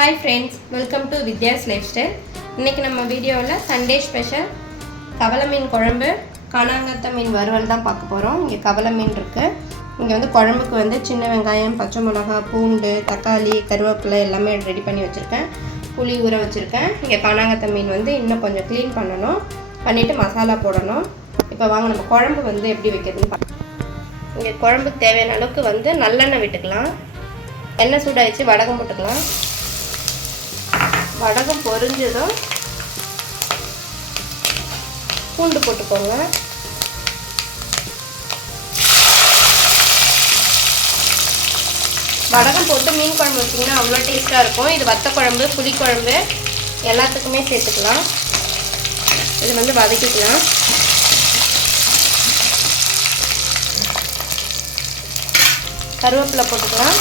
Hi friends, welcome to Vidya's Lifestyle. இன்னைக்கு நம்ம வீடியோல சண்டே ஸ்பெஷல் கவள மீன் குழம்பு, கானாங்கத்த மீன் வறுவல் தான் பார்க்க போறோம். இங்க கவள மீன் இருக்கு. இங்க வந்து குழம்புக்கு வந்து சின்ன வெங்காயம், பச்சை மிளகாய், பூண்டு, தக்காளி, கறிவேப்பிலை எல்லாமே ரெடி பண்ணி வச்சிருக்கேன். புளி ஊற வச்சிருக்கேன். இங்க கானாங்கத்த மீன் வந்து இன்னும் கொஞ்சம் க்ளீன் பண்ணனும். பண்ணிட்டு மசாலா போடணும். இப்போ வாங்க நம்ம குழம்பு வந்து எப்படி வைக்கிறதுன்னு பார்க்கலாம். இங்க குழம்புக்கு தேவையான அளவுக்கு வந்து நல்லெண்ணெய் விட்டுக்கலாம். எண்ணெய் சூடாயிச்சு வடகம் போட்டுக்கலாம். வடகம் பொரிஞ்சதும் பூண்டு போட்டுக்கோங்க. வடகம் போட்டு மீன் குழம்பு வச்சிங்கன்னா அவ்வளோ டேஸ்ட்டாக இருக்கும். இது வத்த குழம்பு, புளி குழம்பு எல்லாத்துக்குமே சேர்த்துக்கலாம். இது வந்து வதக்கிக்கலாம். கருவேப்பிலை போட்டுக்கலாம்.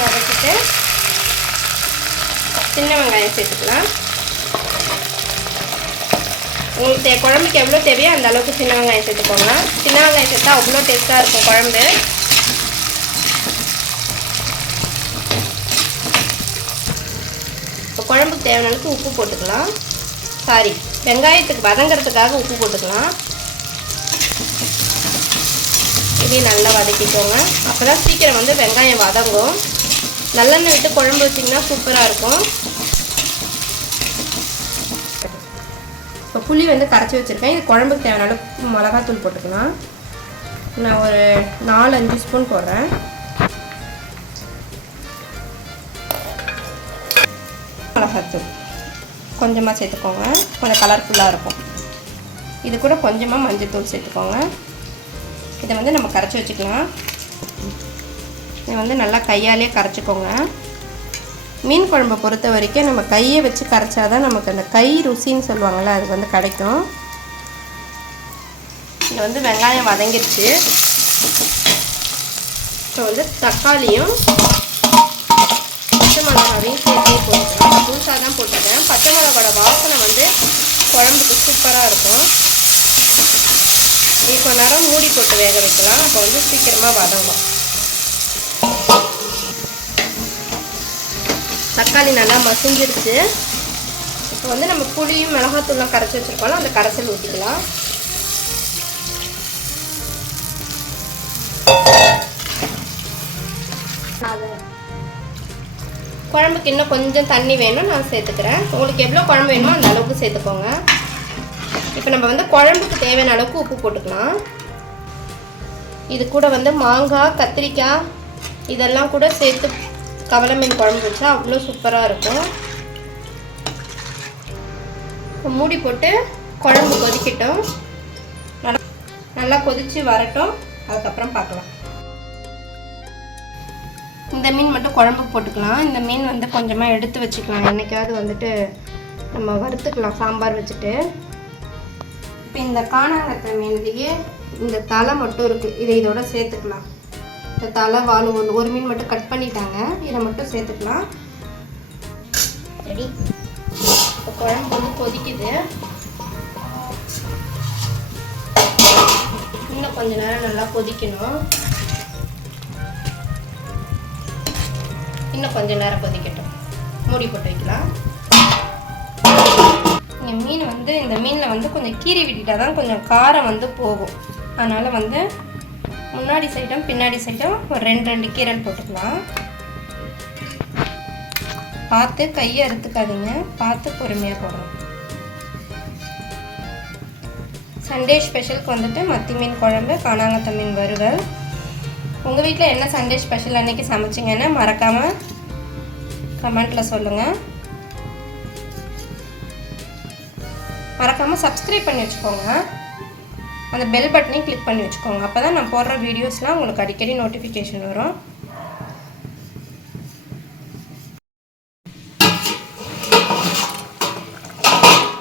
வதக்கிட்டு சின்ன வெங்காயம் சேர்த்துக்கலாம். உங்களுக்கு குழம்புக்கு எவ்வளோ தேவையோ அந்த அளவுக்கு சின்ன வெங்காயம் சேர்த்துக்கோங்க. சின்ன வெங்காயம் சேர்த்தா அவ்வளோ டேஸ்ட்டாக இருக்கும் குழம்பு. இப்போ குழம்புக்கு தேவையான அளவுக்கு உப்பு போட்டுக்கலாம். வெங்காயத்துக்கு வதங்கிறதுக்காக உப்பு போட்டுக்கலாம். இதையும் நல்லா வதக்கிக்கோங்க. அப்போ தான் சீக்கிரம் வந்து வெங்காயம் வதங்கும். நல்லெண்ணெய் விட்டு குழம்பு வச்சிங்கன்னா சூப்பராக இருக்கும். இப்போ புளி வந்து கரைச்சி வச்சுருக்கேன். இது குழம்புக்கு தேவையான அளவுக்கு மிளகாத்தூள் போட்டுக்கலாம். நான் ஒரு 4-5 ஸ்பூன் போடுறேன். மிளகாத்தூள் கொஞ்சமாக சேர்த்துக்கோங்க, கொஞ்சம் கலர்ஃபுல்லாக இருக்கும். இது கூட கொஞ்சமாக மஞ்சள் சேர்த்துக்கோங்க. இதை வந்து நம்ம கரைச்சி வச்சுக்கலாம். இதை வந்து நல்லா கையாலே கரைச்சிக்கோங்க. மீன் குழம்பை பொறுத்த வரைக்கும் நம்ம கையை வச்சு கரைச்சாதான் நமக்கு அந்த கை ருசின்னு சொல்லுவாங்கள்ல, அது வந்து கிடைக்கும். இது வந்து வெங்காயம் வதங்கிடுச்சு. இப்போ வந்து தக்காளியும் பச்சை மிளகாவையும் சேர்த்தே போட்டுக்கலாம். புதுசாக தான் போட்டுருக்கேன். பச்சை மிளகாவோட வாசனை வந்து குழம்புக்கு சூப்பராக இருக்கும். இது கொஞ்ச நேரம் மூடி போட்டு வேக வைக்கலாம். அப்போ வந்து சீக்கிரமாக வதங்கும். தக்காளி நல்லா மசிஞ்சிருச்சு. இப்போ வந்து நம்ம புளியும் மிளகாத்தூள்லாம் கரைச்சி வச்சுருக்கோம்ல, அந்த கரைசல் ஊற்றிக்கலாம். குழம்புக்கு இன்னும் கொஞ்சம் தண்ணி வேணும், நான் சேர்த்துக்கிறேன். உங்களுக்கு எவ்வளோ குழம்பு வேணுமோ அந்த அளவுக்கு சேர்த்துக்கோங்க. இப்போ நம்ம வந்து குழம்புக்கு தேவையான அளவுக்கு உப்பு போட்டுக்கலாம். இது கூட வந்து மாங்காய், கத்திரிக்காய் இதெல்லாம் கூட சேர்த்து கவள மீன் குழம்பு வச்சா அவ்வளோ சூப்பராக இருக்கும். மூடி போட்டு குழம்பு கொதிக்கட்டும். நல்லா கொதித்து வரட்டும், அதுக்கப்புறம் பார்க்கலாம். இந்த மீன் மட்டும் குழம்புக்கு போட்டுக்கலாம். இந்த மீன் வந்து கொஞ்சமாக எடுத்து வச்சுக்கலாம். என்றைக்காவது வந்துட்டு நம்ம வறுத்துக்கலாம் சாம்பார் வச்சுட்டு. இப்போ இந்த கானாங்கத்த மீன்லேயே இந்த தலை மட்டும் இருக்குது, இதை இதோட சேர்த்துக்கலாம். இந்த தலை வால் ஒரு மீன் மட்டும் கட் பண்ணிட்டாங்க, இதை மட்டும் சேர்த்துக்கலாம். ரெடி. இப்போ குழம்பு வந்து கொதிக்குது. இன்னும் கொஞ்ச நேரம் நல்லா கொதிக்கணும். இன்னும் கொஞ்ச நேரம் கொதிக்கட்டும். மூடி போட்டு வைக்கலாம். மீன் வந்து இந்த மீனில் வந்து கொஞ்சம் கீறி விட்டுட்டால் தான் கொஞ்சம் காரம் வந்து போகும். அதனால் வந்து முன்னாடி சைடும் பின்னாடி சைடும் ஒரு 2 கீரல் போட்டுக்கலாம். பார்த்து கையை அறுத்துக்காதீங்க, பார்த்து பொறுமையாக போடணும். சண்டே ஸ்பெஷலுக்கு வந்துட்டு மத்தி மீன் குழம்பு, கானாங்கத்த மீன் வறுவல். உங்கள் வீட்டில் என்ன சண்டே ஸ்பெஷல் அன்றைக்கி சமைச்சிங்கன்னு மறக்காமல் கமெண்ட்டில் சொல்லுங்கள். மறக்காமல் சப்ஸ்கிரைப் பண்ணி வச்சுக்கோங்க. அந்த பெல் பட்டனையும் கிளிக் பண்ணி வச்சுக்கோங்க. அப்போ தான் நான் போடுற வீடியோஸ்லாம் உங்களுக்கு அடிக்கடி நோட்டிஃபிகேஷன் வரும்.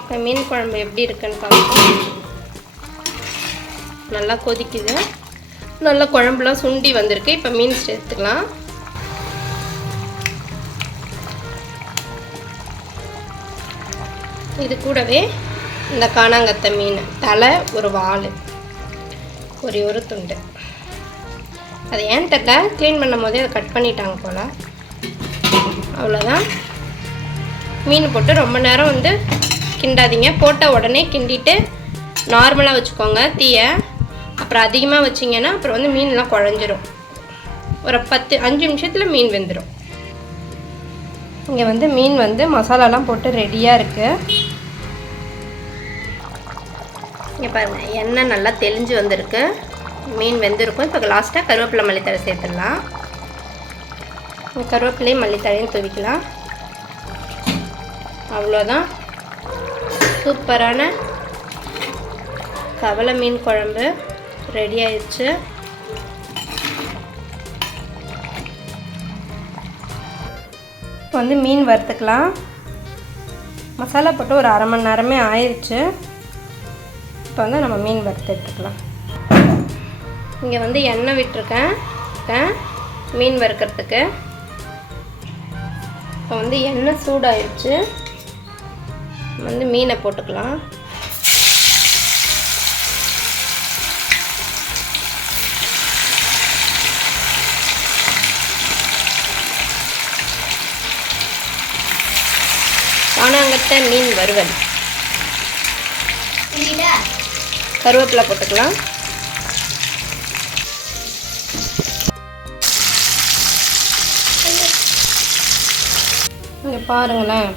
இப்போ மீன் குழம்பு எப்படி இருக்குன்னு பார்ப்போம். நல்லா கொதிக்குது. நல்லா குழம்புலாம் சுண்டி வந்திருக்கு. இப்போ மீன் சேர்த்துக்கலாம். இது கூடவே இந்த கானாங்கத்த மீன் தலை, ஒரு வால், ஒரு துண்டு அது ஏன்னு தெரியல, க்ளீன் பண்ணும் போதே அதை கட் பண்ணிட்டாங்க போல். அவ்வளோதான். மீன் போட்டு ரொம்ப நேரம் வந்து கிண்டாதீங்க. போட்ட உடனே கிண்டிட்டு நார்மலாக வச்சுக்கோங்க தீயை. அப்புறம் அதிகமாக வச்சிங்கன்னா அப்புறம் வந்து மீன்லாம் குழஞ்சிரும். ஒரு 5 நிமிஷத்தில் மீன் வெந்துடும். இங்கே வந்து மீன் வந்து மசாலாலாம் போட்டு ரெடியாக இருக்குது. இங்கே பாருங்கள், எண்ணெய் நல்லா தெளிஞ்சு வந்திருக்கு, மீன் வெந்திருக்கும். இப்போ லாஸ்ட்டாக கருவேப்பிலை மல்லித்தழை சேர்த்துடலாம். கருவேப்பிலையும் மல்லித்தழையும் தூவிக்கலாம். அவ்வளோதான், சூப்பரான கவலை மீன் குழம்பு ரெடி ஆயிடுச்சு. இப்போ வந்து மீன் வறுத்துக்கலாம். மசாலா போட்டு ஒரு அரை மணி நேரமே ஆயிடுச்சு. இப்போ வந்து நம்ம மீன் வறுத்துட்டுருக்கலாம். இங்கே வந்து எண்ணெய் விட்டுருக்கேன் மீன் வறுக்கிறதுக்கு. இப்போ வந்து எண்ணெய் சூடாயிடுச்சு. வந்து மீனை போட்டுக்கலாம். கானாங்கத்தை மீன் வறுவல். கருவேப்பிலை போட்டுக்கலாம். இங்கே பாருங்களேன்,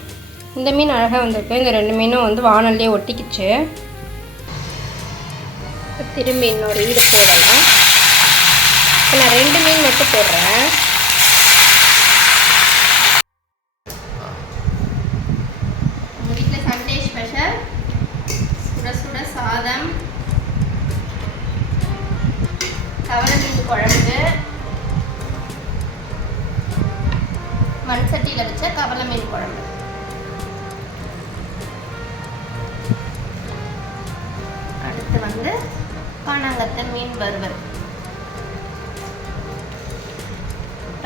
இந்த மீன் அழகாக வந்திருக்கு. இந்த 2 மீனும் வந்து வானல்லே ஒட்டிக்கிச்சு. திரும்பி இன்னொரு ஈடு போடலாம். இப்போ நான் 2 மீன் மட்டும் போடுறேன். உங்கள் வீட்டில் சண்டே ஸ்பெஷல் சுட சுட சாதம், கவலை மீன் குழம்பு, மண் சட்டியில் வச்ச கவலை மீன் குழம்பு. அடுத்து வந்து கானாங்கத்தை மீன் வறுவல்,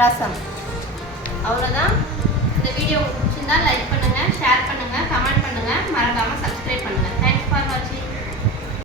ரசம். அவ்வளோதான். இந்த வீடியோ உங்களுக்கு பிடிச்சிருந்தா லைக் பண்ணுங்கள், ஷேர் பண்ணுங்கள், கமெண்ட் பண்ணுங்கள், மறக்காமல் சப்ஸ்கிரைப் பண்ணுங்கள். தேங்க்ஸ் ஃபார் வாட்சிங்.